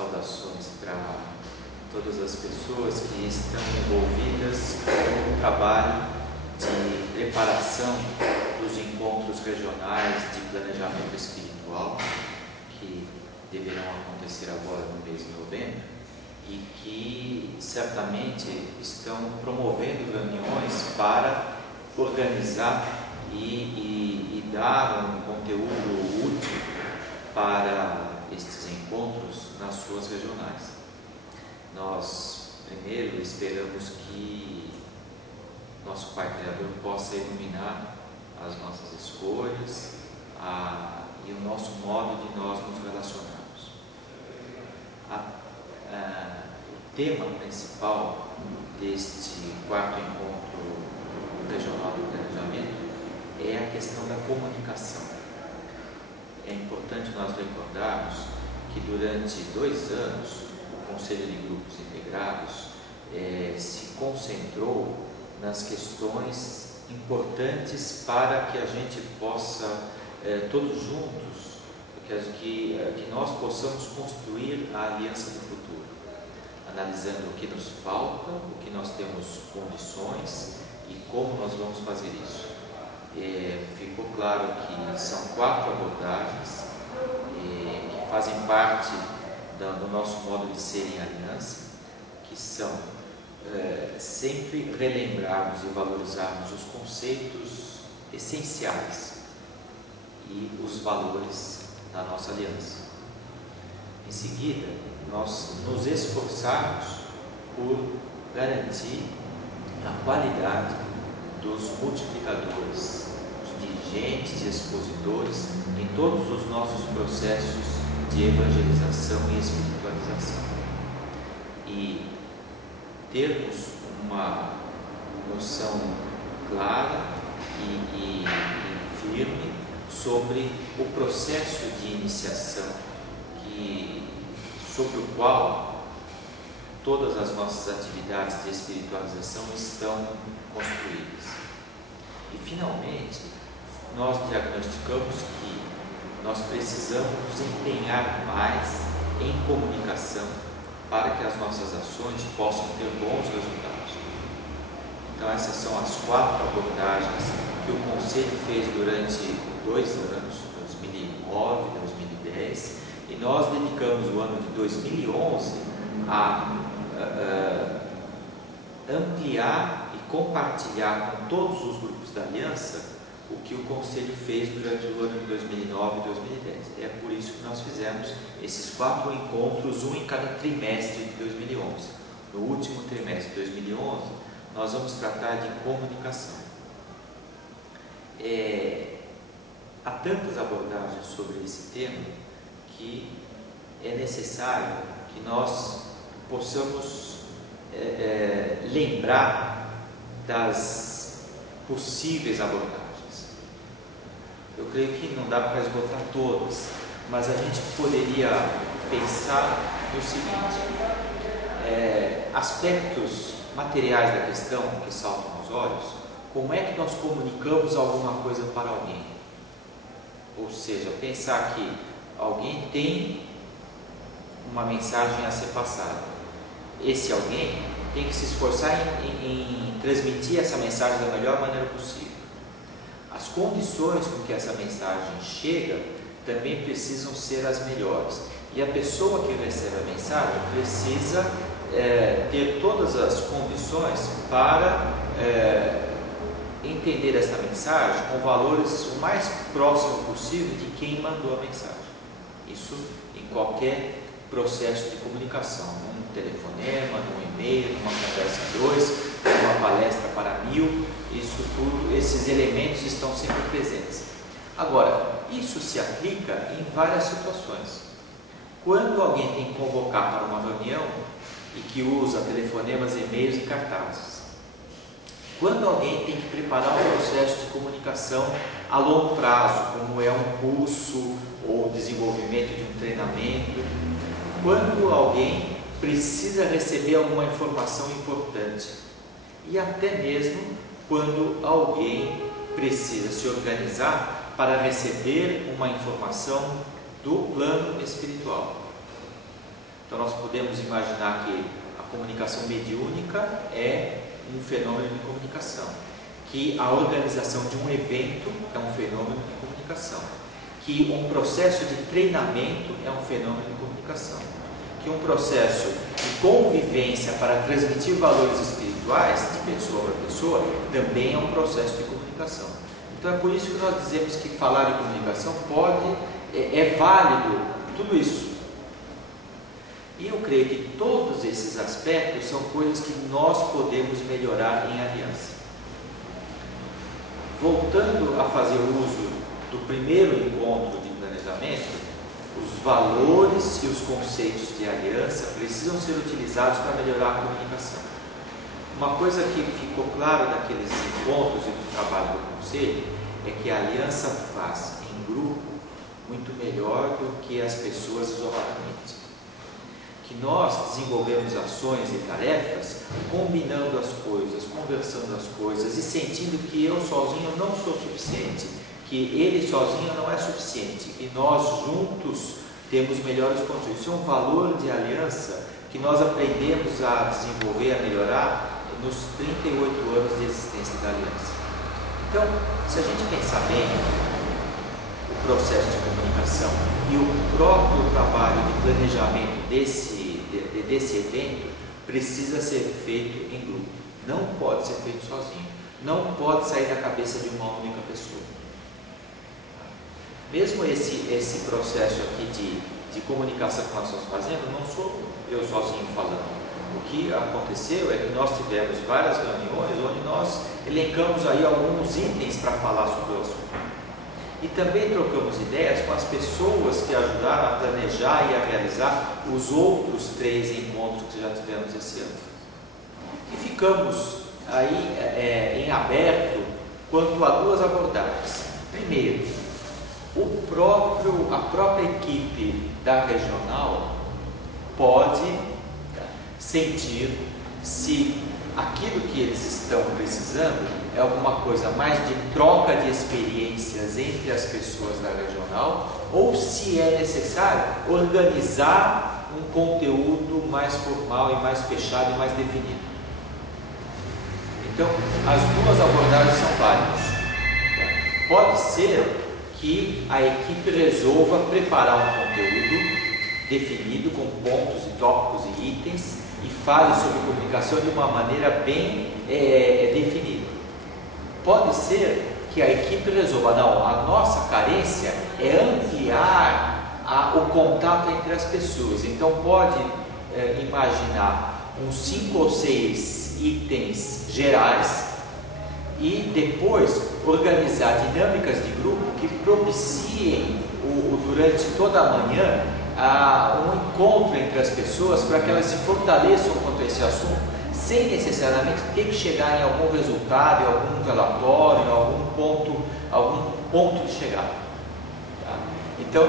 saudações para todas as pessoas que estão envolvidas com o trabalho de preparação dos encontros regionais de planejamento espiritual que deverão acontecer agora no mês de novembro e que certamente estão promovendo reuniões para organizar e dar um conteúdo útil para estes encontros nas suas regionais. Nós, primeiro, esperamos que nosso Pai Criador possa iluminar as nossas escolhas e o nosso modo de nós nos relacionarmos. O tema principal deste quarto encontro regional do planejamento é a questão da comunicação. É importante nós recordarmos que durante 2 anos o Conselho de Grupos Integrados se concentrou nas questões importantes para que a gente possa, todos juntos, que nós possamos construir a aliança do futuro, analisando o que nos falta, o que nós temos condições e como nós vamos fazer isso. Ficou claro que são 4 abordagens que fazem parte do nosso modo de ser em aliança, que são sempre relembrarmos e valorizarmos os conceitos essenciais e os valores da nossa aliança. Em seguida, nós nos esforçarmos por garantir a qualidade dos multiplicadores, os dirigentes e expositores em todos os nossos processos de evangelização e espiritualização. E termos uma noção clara e firme sobre o processo de iniciação sobre o qual todas as nossas atividades de espiritualização estão construídas. E finalmente, nós diagnosticamos que nós precisamos nos empenhar mais em comunicação para que as nossas ações possam ter bons resultados. Então essas são as 4 abordagens que o Conselho fez durante 2 anos, 2009, 2010, e nós dedicamos o ano de 2011 a ampliar e compartilhar com todos os grupos da Aliança o que o Conselho fez durante o ano de 2009 e 2010. É por isso que nós fizemos esses 4 encontros, um em cada trimestre de 2011. No último trimestre de 2011, nós vamos tratar de comunicação. Há tantas abordagens sobre esse tema que é necessário que nós possamos lembrar das possíveis abordagens. Eu creio que não dá para esgotar todas, mas a gente poderia pensar no seguinte: aspectos materiais da questão que saltam aos olhos. Como é que nós comunicamos alguma coisa para alguém? Ou seja, pensar que alguém tem uma mensagem a ser passada. Esse alguém tem que se esforçar em transmitir essa mensagem da melhor maneira possível. As condições com que essa mensagem chega também precisam ser as melhores. E a pessoa que recebe a mensagem precisa ter todas as condições para entender essa mensagem com valores o mais próximo possível de quem mandou a mensagem. Isso em qualquer processo de comunicação, num telefonema, num e-mail, numa conversa 2, numa palestra para 1000, isso tudo, esses elementos estão sempre presentes. Agora, isso se aplica em várias situações. Quando alguém tem que convocar para uma reunião e que usa telefonemas, e-mails e cartazes. Quando alguém tem que preparar um processo de comunicação a longo prazo, como é um curso ou desenvolvimento de um treinamento. Quando alguém precisa receber alguma informação importante. E até mesmo quando alguém precisa se organizar para receber uma informação do plano espiritual. Então nós podemos imaginar que a comunicação mediúnica é um fenômeno de comunicação, que a organização de um evento é um fenômeno de comunicação, que um processo de treinamento é um fenômeno de comunicação, que um processo de convivência para transmitir valores espirituais de pessoa para pessoa também é um processo de comunicação. Então é por isso que nós dizemos que falar em comunicação é válido tudo isso. E eu creio que todos esses aspectos são coisas que nós podemos melhorar em aliança. Voltando a fazer uso do primeiro encontro de planejamento, os valores e os conceitos de aliança precisam ser utilizados para melhorar a comunicação. Uma coisa que ficou clara daqueles encontros e do trabalho do conselho é que a aliança faz em grupo muito melhor do que as pessoas isoladamente. Que nós desenvolvemos ações e tarefas combinando as coisas, conversando as coisas e sentindo que eu sozinho não sou suficiente, que ele sozinho não é suficiente, que nós juntos temos melhores condições. Isso é um valor de aliança que nós aprendemos a desenvolver, a melhorar nos 38 anos de existência da aliança. Então, se a gente pensar bem, o processo de comunicação e o próprio trabalho de planejamento desse evento precisa ser feito em grupo, não pode ser feito sozinho, não pode sair da cabeça de uma única pessoa. Mesmo esse processo aqui de comunicação que nós estamos fazendo, não sou eu sozinho falando. O que aconteceu é que nós tivemos várias reuniões onde nós elencamos aí alguns itens para falar sobre o assunto. E também trocamos ideias com as pessoas que ajudaram a planejar e a realizar os outros 3 encontros que já tivemos esse ano. E ficamos aí em aberto quanto a 2 abordagens. Primeiro, a própria equipe da regional pode sentir se aquilo que eles estão precisando é alguma coisa mais de troca de experiências entre as pessoas da regional, ou se é necessário organizar um conteúdo mais formal e mais fechado e mais definido. Então, as 2 abordagens são válidas. Pode ser que a equipe resolva preparar um conteúdo definido com pontos e tópicos e itens e fale sobre comunicação de uma maneira bem definida. Pode ser que a equipe resolva, não, a nossa carência é ampliar o contato entre as pessoas. Então pode imaginar uns 5 ou 6 itens gerais e depois organizar dinâmicas de grupo que propiciem durante toda a manhã um encontro entre as pessoas para que elas se fortaleçam quanto a esse assunto, sem necessariamente ter que chegar em algum resultado, em algum relatório, em algum ponto de chegada. Tá? Então,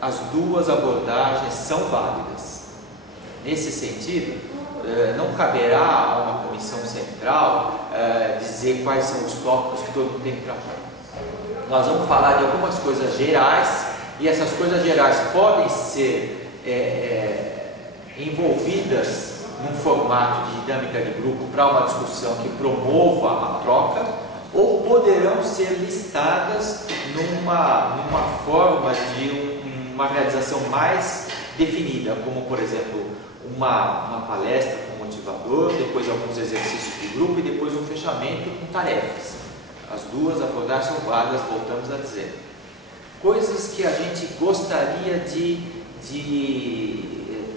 as 2 abordagens são válidas. Nesse sentido, não caberá a uma comissão central dizer quais são os tópicos que todo mundo tem que tratar. Nós vamos falar de algumas coisas gerais, e essas coisas gerais podem ser envolvidas num formato de dinâmica de grupo para uma discussão que promova a troca, ou poderão ser listadas numa forma de uma realização mais definida, como por exemplo uma palestra com motivador, depois alguns exercícios de grupo e depois um fechamento com tarefas. As 2 abordagens são válidas, voltamos a dizer. Coisas que a gente gostaria de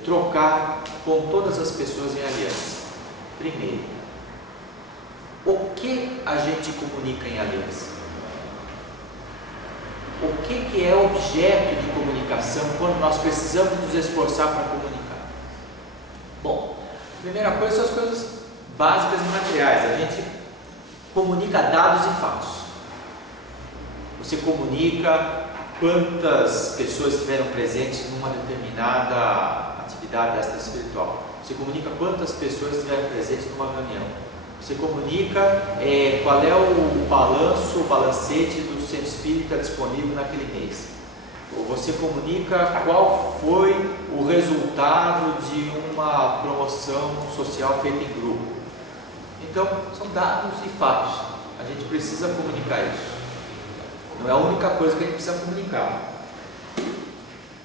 trocar com todas as pessoas em aliança. Primeiro, o que a gente comunica em aliança? O que é objeto de comunicação quando nós precisamos nos esforçar para comunicar? Bom, a primeira coisa são as coisas básicas e materiais. A gente comunica dados e fatos. Você comunica quantas pessoas estiveram presentes numa determinada atividade desta espiritual. Você comunica quantas pessoas estiveram presentes numa reunião. Você comunica qual é o balancete do centro espírita disponível naquele mês. Ou você comunica qual foi o resultado de uma promoção social feita em grupo. Então, são dados e fatos. A gente precisa comunicar isso. Não é a única coisa que a gente precisa comunicar.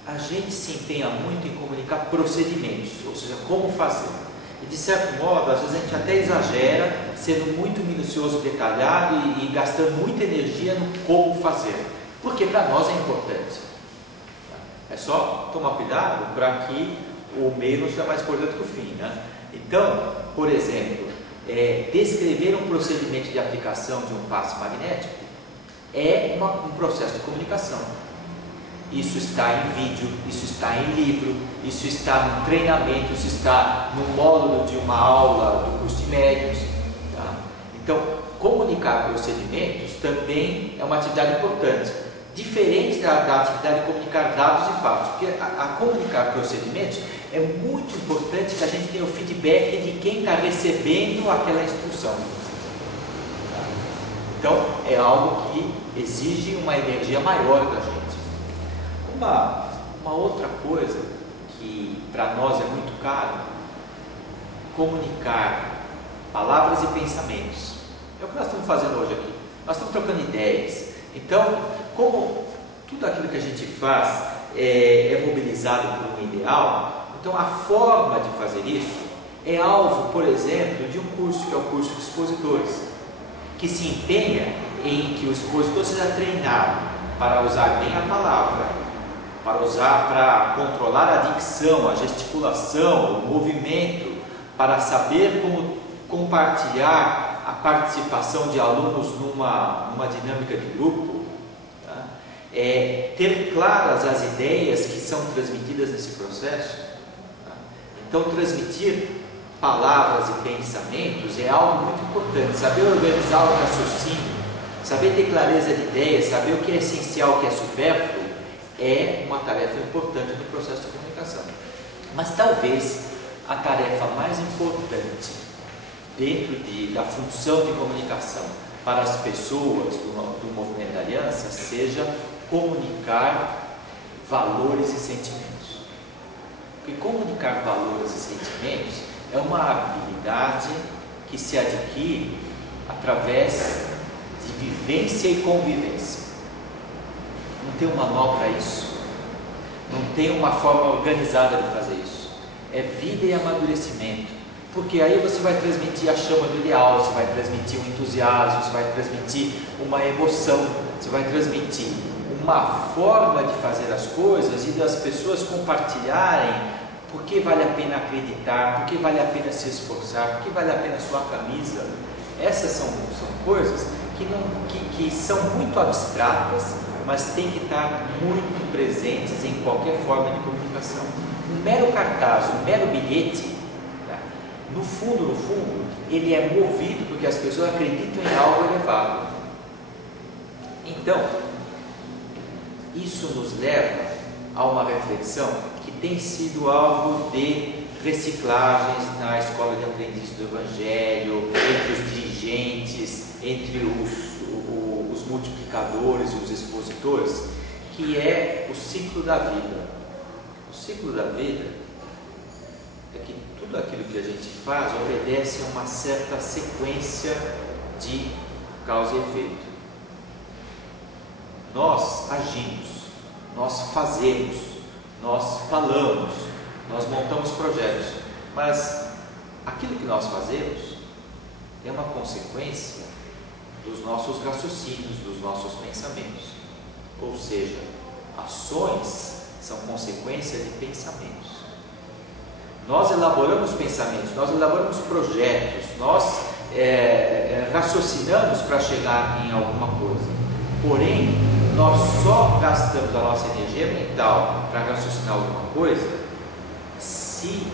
A gente se empenha muito em comunicar procedimentos, ou seja, como fazer. E de certo modo, às vezes a gente até exagera, sendo muito minucioso, detalhado e gastando muita energia no como fazer, porque para nós é importante. É só tomar cuidado para que o meio não seja mais importante que o fim, né? Então, por exemplo, descrever um procedimento de aplicação de um passe magnético é um processo de comunicação. Isso está em vídeo, isso está em livro, isso está no treinamento, isso está no módulo de uma aula do curso de médios. Tá? Então, comunicar procedimentos também é uma atividade importante, diferente da atividade de comunicar dados e fatos, porque a comunicar procedimentos é muito importante que a gente tenha o feedback de quem está recebendo aquela instrução. Tá? Então, é algo que exige uma energia maior da gente. Uma outra coisa que para nós é muito caro, comunicar palavras e pensamentos. É o que nós estamos fazendo hoje aqui. Nós estamos trocando ideias. Então, como tudo aquilo que a gente faz é mobilizado por um ideal, então a forma de fazer isso é alvo, por exemplo, de um curso que é o curso de expositores, que se empenha em que o expositor seja treinado para usar bem a palavra, para controlar a dicção, a gesticulação, o movimento, para saber como compartilhar a participação de alunos numa dinâmica de grupo, tá? Ter claras as ideias que são transmitidas nesse processo. Tá? Então, transmitir palavras e pensamentos é algo muito importante. Saber organizar o raciocínio, saber ter clareza de ideias, saber o que é essencial, o que é supérfluo, é uma tarefa importante no processo de comunicação. Mas talvez a tarefa mais importante dentro da função de comunicação para as pessoas do movimento da aliança seja comunicar valores e sentimentos. Porque comunicar valores e sentimentos é uma habilidade que se adquire através de vivência e convivência. Não tem um manual para isso, não tem uma forma organizada de fazer isso. É vida e amadurecimento, porque aí você vai transmitir a chama do ideal, você vai transmitir um entusiasmo, você vai transmitir uma emoção, você vai transmitir uma forma de fazer as coisas e das pessoas compartilharem por que vale a pena acreditar, por que vale a pena se esforçar, por que vale a pena suar a camisa. Essas são coisas que são muito abstratas, mas tem que estar muito presentes em qualquer forma de comunicação. Um mero cartaz, um mero bilhete, tá? no fundo, ele é movido porque as pessoas acreditam em algo elevado. Então, isso nos leva a uma reflexão que tem sido alvo de reciclagens na escola de aprendizes do Evangelho, entre os dirigentes, entre os multiplicadores e os expositores, que é o ciclo da vida. O ciclo da vida é que tudo aquilo que a gente faz obedece a uma certa sequência de causa e efeito. Nós agimos, nós fazemos, nós falamos, nós montamos projetos, mas aquilo que nós fazemos é uma consequência dos nossos raciocínios, dos nossos pensamentos. Ou seja, ações são consequência de pensamentos. Nós elaboramos pensamentos, nós elaboramos projetos, nós raciocinamos para chegar em alguma coisa. Porém, nós só gastamos a nossa energia mental para raciocinar alguma coisa se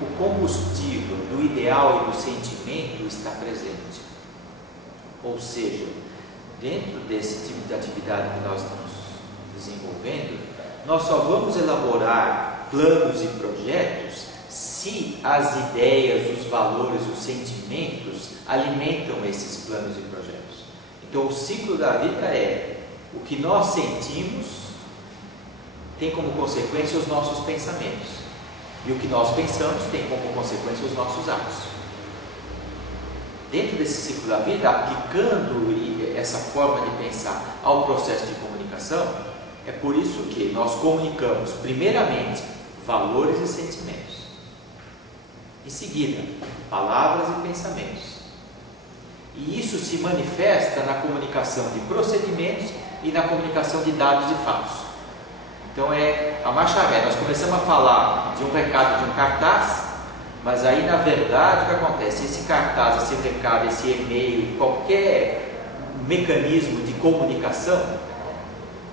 o combustível do ideal e do sentimento está presente. Ou seja, dentro desse tipo de atividade que nós estamos desenvolvendo, nós só vamos elaborar planos e projetos se as ideias, os valores, os sentimentos alimentam esses planos e projetos. Então, o ciclo da vida é o que nós sentimos tem como consequência os nossos pensamentos. E o que nós pensamos tem como consequência os nossos atos. Dentro desse ciclo da vida, aplicando essa forma de pensar ao processo de comunicação, é por isso que nós comunicamos, primeiramente, valores e sentimentos. Em seguida, palavras e pensamentos. E isso se manifesta na comunicação de procedimentos e na comunicação de dados e fatos. Então é a marcha ré. Nós começamos a falar de um recado, de um cartaz, mas aí na verdade o que acontece? Esse cartaz, esse recado, esse e-mail, qualquer mecanismo de comunicação,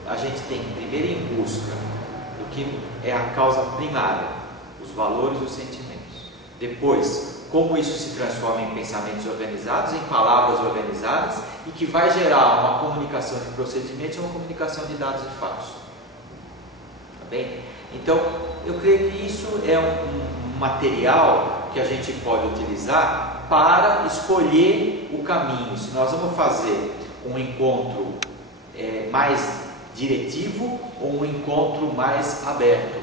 a gente tem que primeiro ir em busca do que é a causa primária, os valores e os sentimentos. Depois, como isso se transforma em pensamentos organizados, em palavras organizadas e que vai gerar uma comunicação de procedimentos e uma comunicação de dados e fatos. Tá bem? Então, eu creio que isso é um material que a gente pode utilizar para escolher o caminho. Se nós vamos fazer um encontro mais diretivo ou um encontro mais aberto,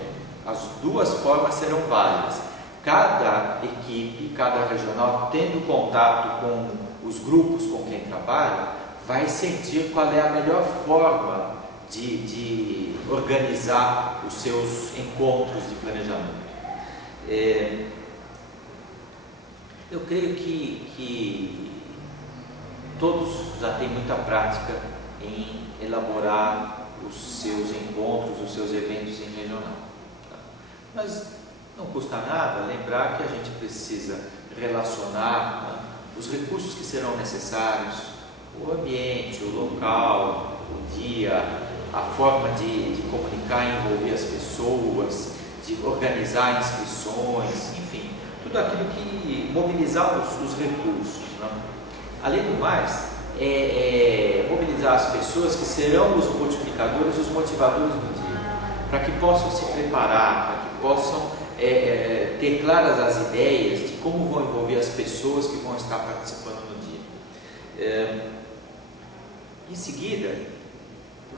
as duas formas serão válidas. Cada equipe, cada regional, tendo contato com os grupos com quem trabalha, vai sentir qual é a melhor forma de organizar os seus encontros de planejamento. Eu creio que todos já têm muita prática em elaborar os seus encontros, os seus eventos em regional. Mas não custa nada lembrar que a gente precisa relacionar os recursos que serão necessários, o ambiente, o local, o dia, a forma de comunicar e envolver as pessoas, de organizar inscrições, enfim, tudo aquilo que mobilizar os recursos. Né? Além do mais, mobilizar as pessoas que serão os multiplicadores, os motivadores do dia, para que possam se preparar, para que possam ter claras as ideias de como vão envolver as pessoas que vão estar participando no dia. Em seguida,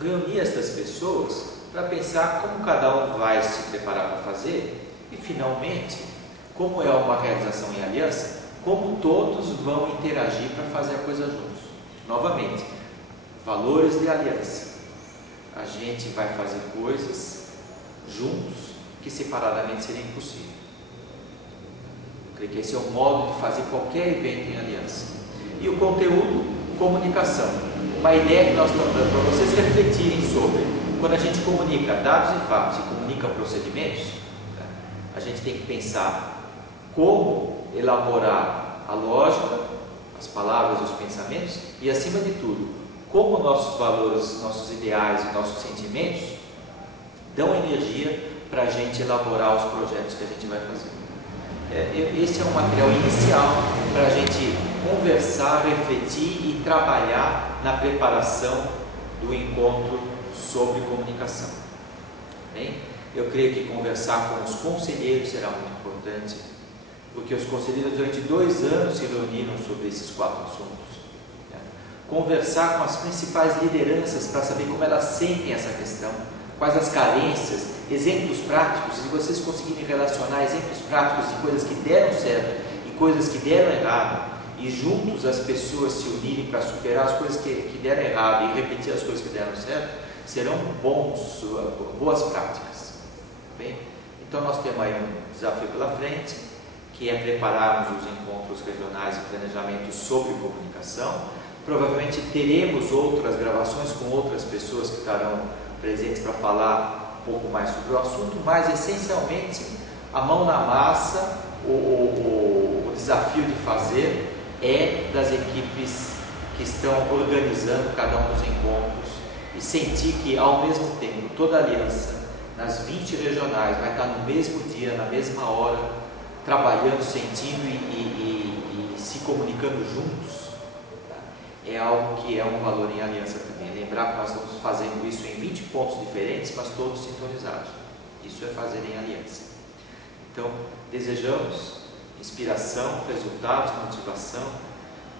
reunir essas pessoas para pensar como cada um vai se preparar para fazer e, finalmente, como é uma realização em aliança, como todos vão interagir para fazer a coisa juntos. Novamente, valores de aliança. A gente vai fazer coisas juntos que separadamente seria impossível. Eu creio que esse é o modo de fazer qualquer evento em aliança. E o conteúdo, comunicação. Uma ideia que nós estamos dando para vocês refletirem sobre. Quando a gente comunica dados e fatos e comunica procedimentos, a gente tem que pensar como elaborar a lógica, as palavras e os pensamentos e, acima de tudo, como nossos valores, nossos ideais e nossos sentimentos dão energia para a gente elaborar os projetos que a gente vai fazer. Esse é um material inicial para a gente conversar, refletir e trabalhar na preparação do encontro sobre comunicação. Bem, eu creio que conversar com os conselheiros será muito importante, porque os conselheiros durante 2 anos se reuniram sobre esses 4 assuntos. Conversar com as principais lideranças para saber como elas sentem essa questão, quais as carências, exemplos práticos, e vocês conseguirem relacionar exemplos práticos de coisas que deram certo e coisas que deram errado, e juntos as pessoas se unirem para superar as coisas que deram errado e repetir as coisas que deram certo, serão boas práticas. Bem? Então nós temos aí um desafio pela frente, que é prepararmos os encontros regionais de planejamento sobre comunicação. Provavelmente teremos outras gravações com outras pessoas que estarão presentes para falar um pouco mais sobre o assunto, mas essencialmente a mão na massa, o desafio de fazer é das equipes que estão organizando cada um dos encontros e sentir que ao mesmo tempo toda a aliança nas 20 regionais vai estar no mesmo dia, na mesma hora, trabalhando, sentindo e se comunicando juntos. É algo que é um valor em aliança também. Lembrar que nós estamos fazendo isso em 20 pontos diferentes, mas todos sintonizados. Isso é fazer em aliança. Então, desejamos inspiração, resultados, motivação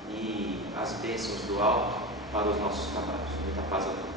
e as bênçãos do alto para os nossos trabalhos. Muita paz a todos.